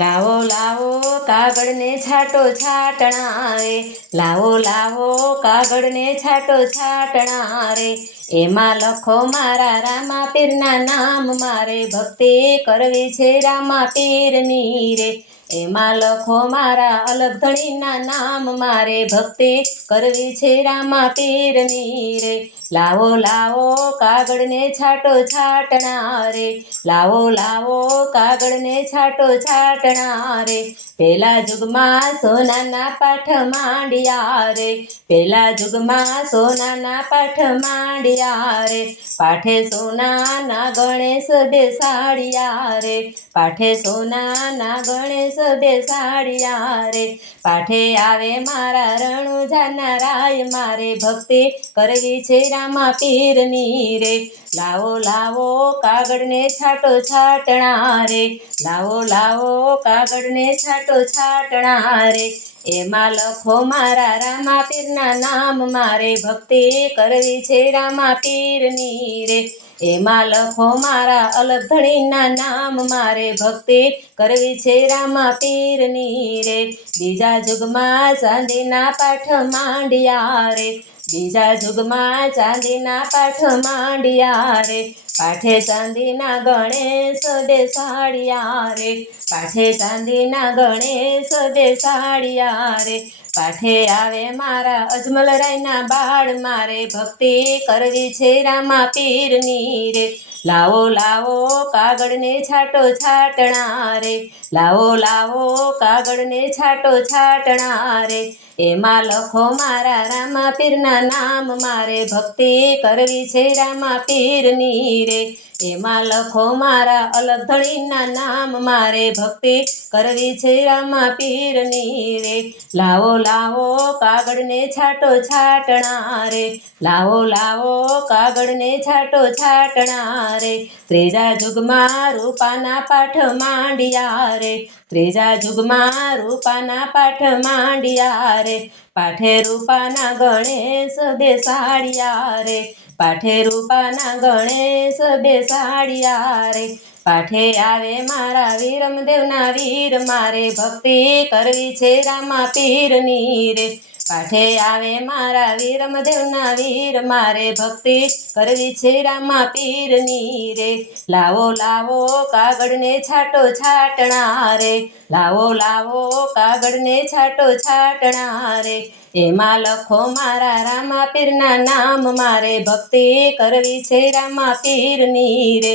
લાવો લાવો કાગળને છાંટો છાંટણા રે, લાવો લાવો કાગળને છાંટો છાંટણા રે, એમાં લખો મારા રામા પીરના નામ, મારે ભક્તિ કરવી છે રામા પીરની રે, એમાં લખો મારા અલગ ધણીના નામ, મારે ભક્તિ કરવી છે રામા પીરની રે, લાવો લાવો કાગળને છાંટો છાંટણા રે, લાવો લાવો કાગળને છાંટો છાંટણા રે, પેલા જુગમાં સોનાના પાઠ માંડ્યા રે, પેલા જુગમાં સોનાના પાઠ માંડ્યા રે, પાઠે સોનાના ગણેશ બેસાડ્યા રે, પાઠે સોનાના ગણેશ બેસાડ્યા રે, પાઠે આવે મારા રણુજાના રાય, મારે ભક્તિ કરવી છે રામા પીરની રે, લાવો લાવો કાગળને છાંટો છાંટણા રે, લાવો લાવો કાગળને છાંટો છાંટણા રે, એમાં લખો મારા રામા પીરના નામ, મારે ભક્તિ કરવી છે રામા પીરની રે, એમાં લખો મારા અલગ ધણીના નામ, મારે ભક્તિ કરવી છે રામા પીરની રે, બીજા જુગમાં ચાંદીના પાઠ માંડ્યા રે, બીજા જુગમાં ચાંદીના પાઠ માંડ્યા રે, પાઠે ચાંદીના ગણેશ બેસાડ્યા રે, પાઠે ચાંદીના ગણેશ બેસાડ્યા રે, પાઠે આવે મારા અજમલરાયના બાળ, મારે ભક્તિ કરવી છે રામા પીરની રે, લાવો લાવો કાગળને છાંટો છાંટણા રે, લાવો લાવો કાગળને છાંટો છાંટણા રે, એમાં લખો મારા રામા પીરના નામ, મારે ભક્તિ કરવી છે રામા પીરની રે, એમાં લખો મારા અલગ ધણીના નામ, મારે ભક્તિ કરવી છે રામા પીરની રે, લાવો લાવો કાગળને છાંટો છાંટણા રે, લાવો લાવો કાગળને છાંટો છાંટણા રે, ત્રીજા જુગમાં રૂપાના પાઠ માંડ્યા રે, ત્રીજા જુગમાં રૂપાના પાઠ માંડ્યા રે, પાઠે રૂપાના ગણેશ બેસાડ્યા રે, પાઠે રૂપાના ગણેશ બેસાડ્યા રે, પાઠે આવે મારા વીરમદેવના વીર, મારે ભક્તિ કરવી છે રામા પીરની રે, પાઠે આવે મારા વીરમદેવના વીર, મારે ભક્તિ કરવી છે રામા પીરની રે, લાવો લાવો કાગળને છાંટો છાંટણા રે, લાવો લાવો કાગળને છાંટો છાંટણા રે, એમાં લખો મારા રામા પીરના નામ, મારે ભક્તિ કરવી છે રામા પીરની રે,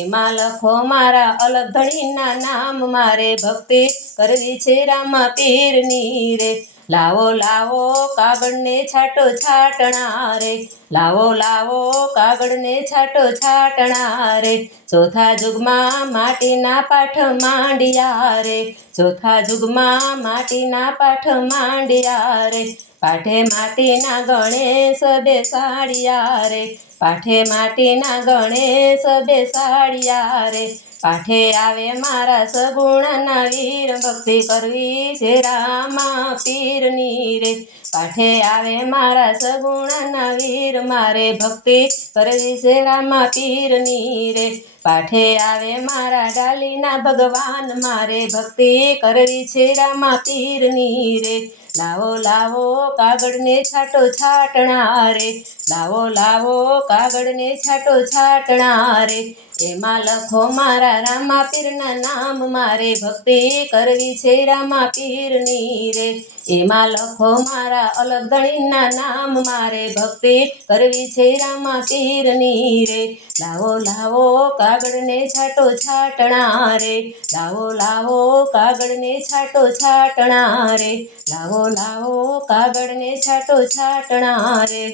એમાં લખો મારા અલગ ધણીના નામ, મારે ભક્તિ કરવી છે રામા પીરની રે, લાવો લાવો કાગળને છાંટો છાંટણા રે, લાવો લાવો કાગળને છાંટો છાંટણા રે, ચોથા જુગમાં માટીના પાઠ માંડ્યા રે, ચોથા જુગમાં માટીના પાઠ માંડ્યા રે, પાઠે માટીના ગણેશ બેસાડ્યા રે, પાઠે માટીના ગણેશ બેસાડ્યા રે, પાઠે આવે મારા સગુણના વીર, ભક્તિ કરવી છે રામા પીરની રે, પાઠે આવે મારા સગુણના વીર, મારે ભક્તિ કરવી છે રામા પીરની રે, પાઠે આવે મારા ડાલીના ભગવાન, મારે ભક્તિ કરવી છે રામા પીરની રે, લાવો લાવો કાગળને છાંટો છાંટણા રે, લાવો લાવો કાગળને છાંટો છાંટણા રે, એમાં લખો મારા રામા પીરના નામ, મારે ભક્તિ કરવી છે રામા પીરની રે, એમાં લખો મારા અલગ ધણીના નામ, મારે ભક્તિ કરવી છે રામા પીરની રે, લાવો લાવો કાગળને છાંટો છાંટણા રે, લાવો લાવો કાગળને છાંટો છાંટણા રે, લાવો લાવો કાગળને છાંટો છાંટણા રે.